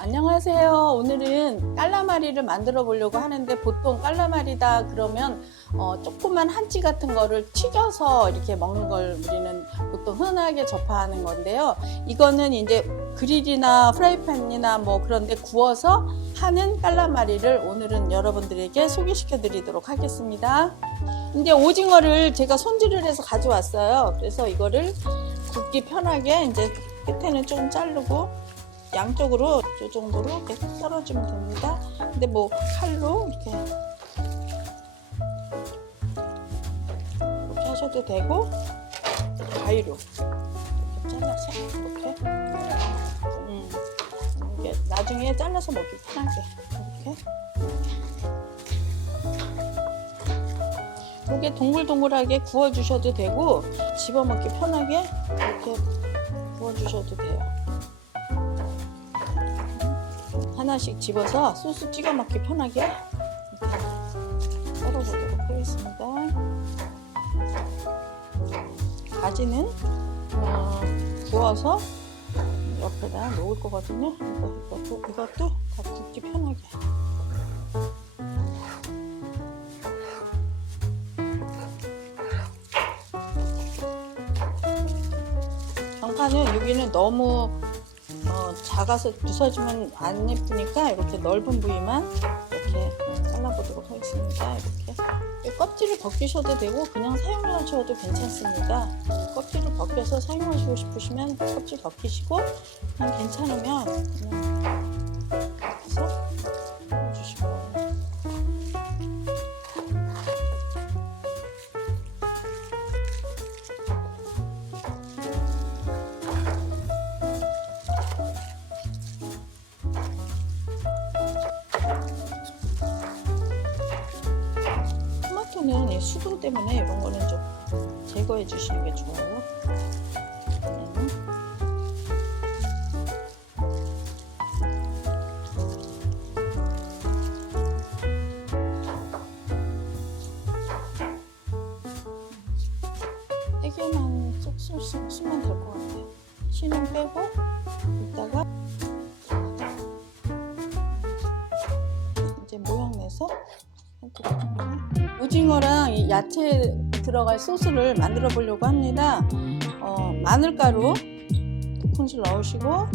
안녕하세요. 오늘은 깔라마리를 만들어 보려고 하는데, 보통 깔라마리다 그러면 조그만 한치 같은 거를 튀겨서 이렇게 먹는 걸 우리는 보통 흔하게 접하는 건데요. 이거는 이제 그릴이나 프라이팬이나 뭐 그런데 구워서 하는 깔라마리를 오늘은 여러분들에게 소개시켜 드리도록 하겠습니다. 이제 오징어를 제가 손질을 해서 가져왔어요. 그래서 이거를 굽기 편하게 이제 끝에는 좀 자르고 양쪽으로 이 정도로 이렇게 썰어주면 됩니다. 근데 뭐 칼로 이렇게 하셔도 되고, 가위로 이렇게 잘라서 이렇게 나중에 잘라서 먹기 편하게 이렇게 동글동글하게 구워주셔도 되고, 집어먹기 편하게 이렇게 구워주셔도 돼요. 하나씩 집어서 소스 찍어 먹기 편하게 이렇게 썰어보도록 하겠습니다. 가지는 구워서 옆에다 놓을 거거든요. 이것도 다 굽기 편하게. 정파는 여기는 너무 작아서 부서지면 안 예쁘니까 이렇게 넓은 부위만 이렇게 잘라보도록 하겠습니다. 이렇게 껍질을 벗기셔도 되고 그냥 사용하셔도 괜찮습니다. 껍질을 벗겨서 사용하시고 싶으시면 껍질 벗기시고, 그냥 괜찮으면 그냥 해서 넣어주시고. 토마토는 수분 때문에 이런 거는 좀 제거해 주시는 게 좋아요. 되게만 쏙 쓰면 될 것 같아요. 씨는 빼고 이따가 이제 모양 내서 오징어랑 이 야채 들어갈 소스를 만들어 보려고 합니다. 마늘가루 2큰술 넣으시고,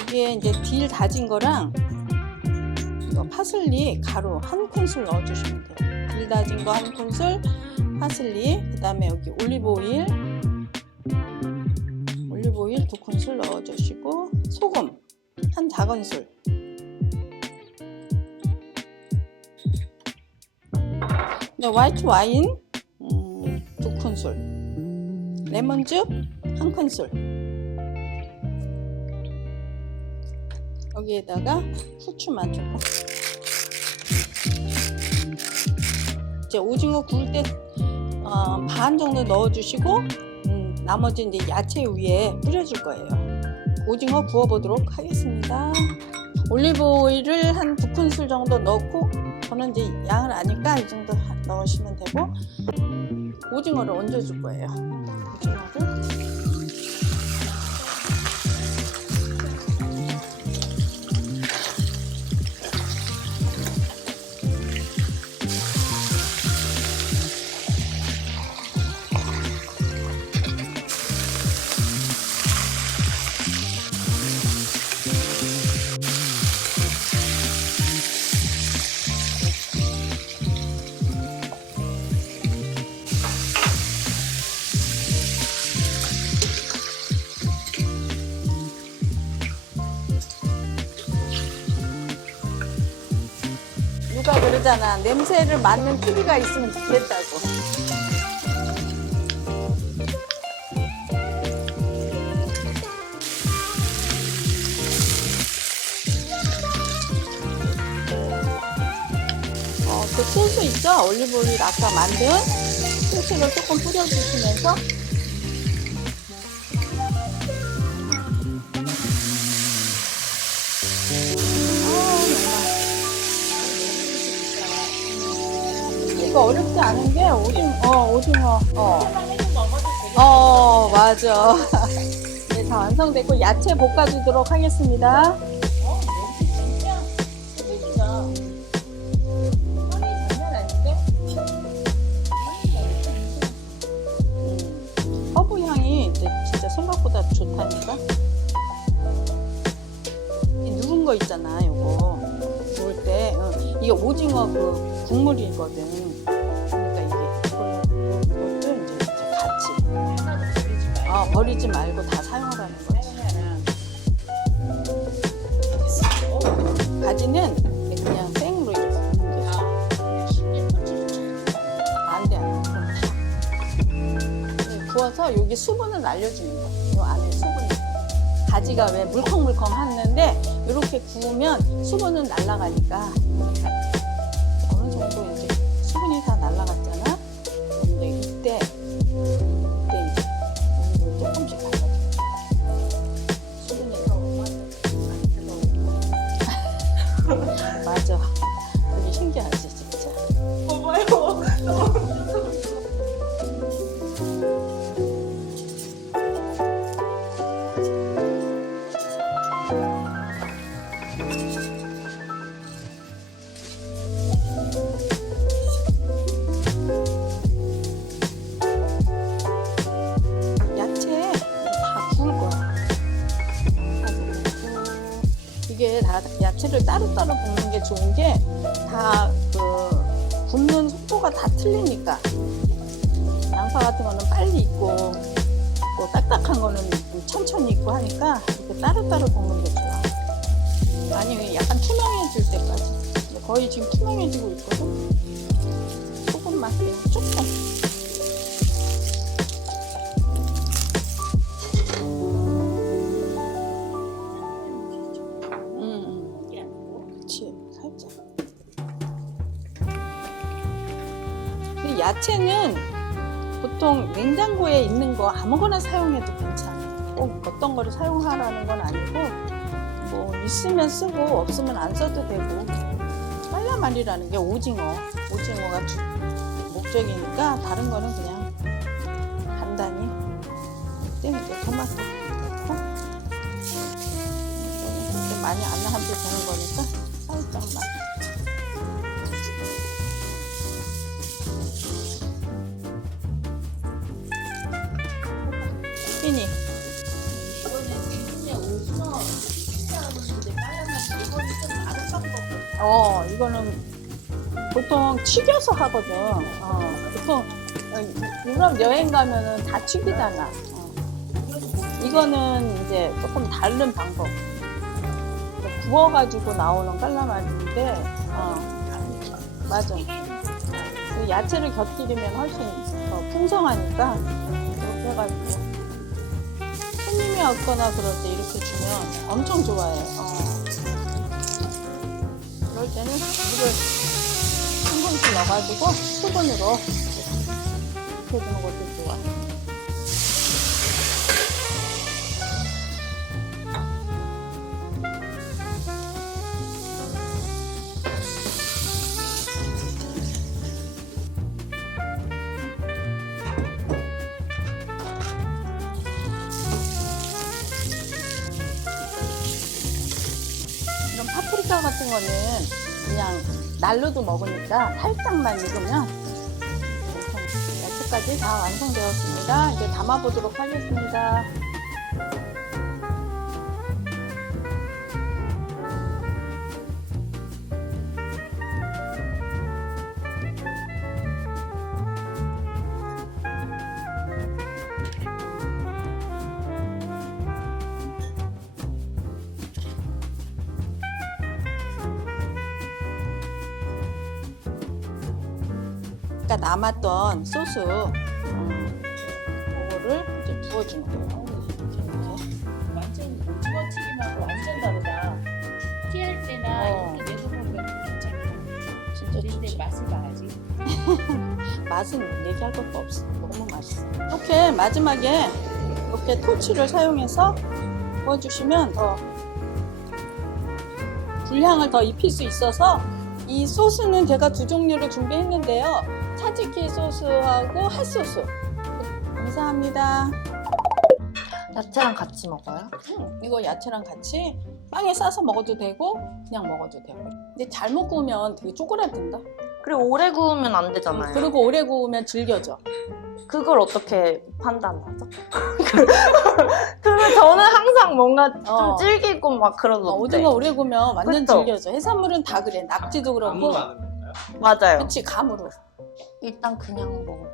여기에 이제 딜 다진 거랑 파슬리 가루 1큰술 넣어주시면 돼요. 딜 다진 거 1큰술, 파슬리, 그 다음에 여기 올리브오일 2큰술 넣어주시고, 소금 1작은술, 화이트 와인 2큰술, 레몬즙 1큰술, 여기에다가 후추만 조금. 이제 오징어 구울 때 반 정도 넣어주시고, 나머지 이제 야채 위에 뿌려줄 거예요. 오징어 구워보도록 하겠습니다. 올리브 오일을 한 2큰술 정도 넣고, 저는 이제 양을 아니까 이 정도 넣으시면 되고, 오징어를 얹어줄 거예요. 오징어를 누가 그러잖아, 냄새를 맡는 TV가 있으면 좋겠다고. 그 소스 있죠? 올리브오일 아까 만든 소스를 조금 뿌려주시면서 이거 어렵지 않은 게 오징어 오징어. 맞아. 네, 다 완성됐고 야채 볶아주도록 하겠습니다. 허브 향이 진짜 생각보다 좋다니까. 이 누른 거 있잖아, 요거 구울 때. 이게 오징어 그 국물이거든. 그러니까 이것도 이제 같이 버리지 말고 다 사용하라는 거지. 가지는 그냥 생으로 이렇게 안 돼. 구워서 여기 수분을 날려주는 거. 이 안에 수분이. 가지가 왜 물컹물컹 하는데 이렇게 구우면 수분은 날아가니까 어느 정도 이제 수분이 다 날아갔잖아. 근데 이때 이제 물을 조금씩 갈아줘. 수분이 맞아. 되게 신기하지 진짜. 봐봐요. 야채 다 구울 거야. 다 구우고. 이게 다 야채를 따로따로 볶는 게 좋은 게 다 그 굽는 속도가 다 틀리니까. 양파 같은 거는 빨리 익고 또 딱딱한 거는 좀 천천히 익고 하니까 이렇게 따로따로 볶는 게 좋아. 아니 약간 투명해질 때까지. 근데 거의 지금 투명해지고 있거든. 소금만 그냥 조금. 그렇지, 살짝. 근데 야채는 보통 냉장고에 있는 거 아무거나 사용해도 괜찮아. 꼭 어떤 거를 사용하라는 건 아니고 뭐 있으면 쓰고 없으면 안 써도 되고. 깔라말이라는 게 오징어가 목적이니까 다른 거는 그냥 간단히 이때 토마토 넣고 이렇게 많이 안 넣어도 되는 거니까 살짝만. 피니. 이거는 보통 튀겨서 하거든. 보통 유럽 여행 가면은 다 튀기잖아. 이거는 이제 조금 다른 방법. 구워가지고 나오는 깔라말인데, 맞아. 그 야채를 곁들이면 훨씬 더 풍성하니까 이렇게 해가지고 손님이 왔거나 그럴 때 이렇게 주면 엄청 좋아해. 그럴 때는 물을 한 번씩 넣어가지고 수분으로 이렇게 해주는 것도 좋아. 이런 파프리카 같은 거는 그냥 날로도 먹으니까 살짝만 익으면 괜찮아요. 야채까지 다 완성되었습니다. 이제 담아보도록 하겠습니다. 아까 남았던 소스 그거를 이제 부어주는 거예요. 이렇게. 완전 오징어 튀김하고 완전 다르다. 튀할 때나 이렇게 내고 보면 괜찮아. 진짜 근데 좋지. 맛을 봐야지. 맛은 얘기할 것도 없어. 너무 맛있어. 이렇게 마지막에 이렇게 토치를 사용해서 구워주시면 더 불향을 더 입힐 수 있어서 이 소스는 제가 두 종류를 준비했는데요. 차지키 소스하고 핫소스. 감사합니다. 야채랑 같이 먹어요? 이거 야채랑 같이 빵에 싸서 먹어도 되고 그냥 먹어도 되고. 근데 잘못 구우면 되게 쪼그라든다. 그리고 오래 구우면 안 되잖아요. 그리고 오래 구우면 질겨져. 그걸 어떻게 판단하죠? 그러면 저는 항상 뭔가 좀 질기고 막 그러던데. 오징어 오래 구우면 완전 그쵸? 질겨져. 해산물은 다 그래. 낙지도 그렇고. 아무도 안 건가요? 맞아요. 그치, 감으로. 일단 그냥 먹어.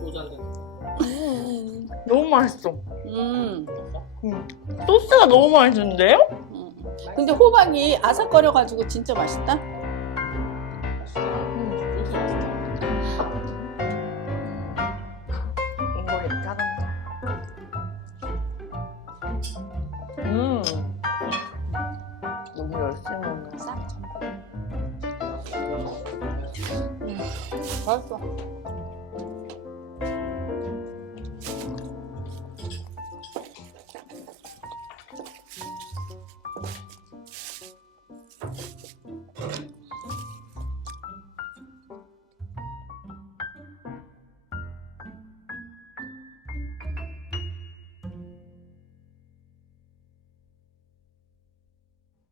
소주한잔 너무 맛있어. 음. 소스가 너무 맛있는데요? 근데 호박이 아삭거려가지고 진짜 맛있다. 이거 이렇게 하던데. 너무 열심히 먹는다. 싹. 맛있어.